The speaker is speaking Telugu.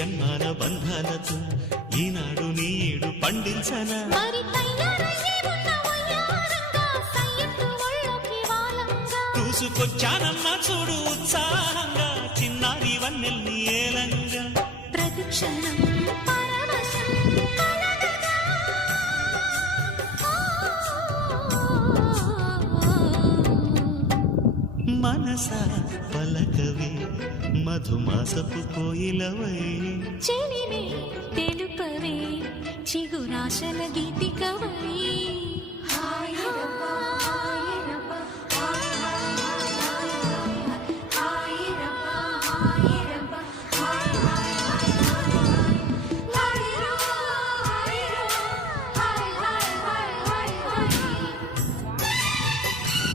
జన్మాల బంధాలతో ఈనాడు నీడు పండించనా మరి తయారయ్యే ఉన్న వయ్యారంగా సయ్యత్తు ఒళ్ళోకి వాలంగా చూసుకొచ్చానమ్మా చూడు ఉత్సాహంగా చిన్నారి వన్నెల్ని ఏలంగా ప్రతిక్షణం పరవశం కలగగా. మనసా పలకవే మధుమాసపు కోయిలవై చెలిమే తెలుపవే చిగురాశల గీతికవై